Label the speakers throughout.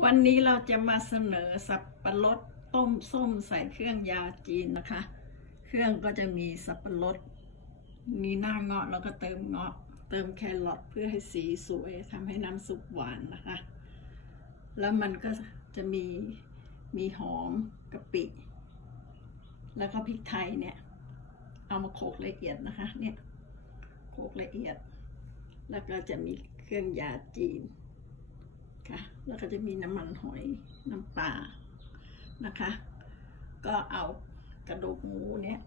Speaker 1: วันนี้เราจะมาเสนอสับปะรดต้มส้มใส่เครื่องยาจีนนะคะ เครื่องก็จะมีสับปะรด มีหน้าเงาะแล้วก็เติมเงาะ เติมแครอทเพื่อให้สีสวยทำให้น้ำซุปหวานนะคะ แล้วมันก็จะมีมีหอมกะปิ แล้วก็พริกไทยเนี่ย เอามาโขลกละเอียดนะคะเนี่ยโขลกละเอียด แล้วก็จะมีเครื่องยาจีน ค่ะแล้วก็จะมีน้ำมันหอยน้ำปลานะคะ ก็เอากระดูกหมูเนี่ย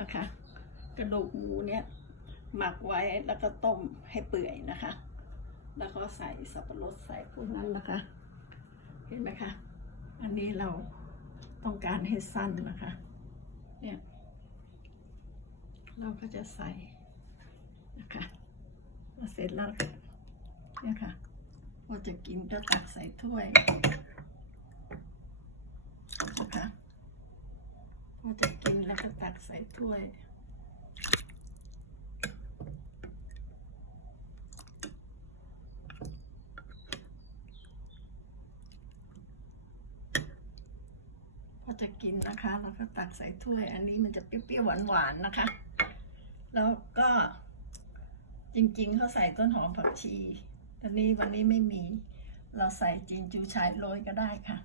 Speaker 1: นะคะ กระดูกหมูเนี่ยหมักไว้แล้วก็ต้มให้เปื่อยนะคะ แล้วก็ใส่สับปะรดใส่พวกนั้นนะคะ เห็นไหมคะ อันนี้เราต้องการให้สั้นนะคะ เนี่ย เราก็จะใส่นะคะเสร็จแล้ว เนี่ยค่ะพอจะกินก็ตักใส่ถ้วยนะคะพอจะกินแล้วก็ตักใส่ถ้วยพอจะกินนะคะเราก็ตักใส่ถ้วย อันนี้มันจะเปรี้ยวๆหวานๆนะคะ แล้วก็จริงๆเขาใส่ต้นหอมผักชี แต่นี้วันนี้ไม่มี เราใส่จินจูชายโรยก็ได้ค่ะ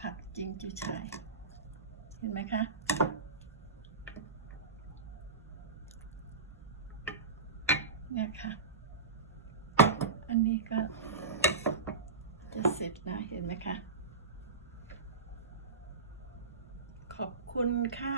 Speaker 1: ผักจินจูชาย เห็นไหมคะเนี่ยค่ะ อันนี้ก็จะเสร็จแล้วเห็นไหมคะ ขอบคุณค่ะ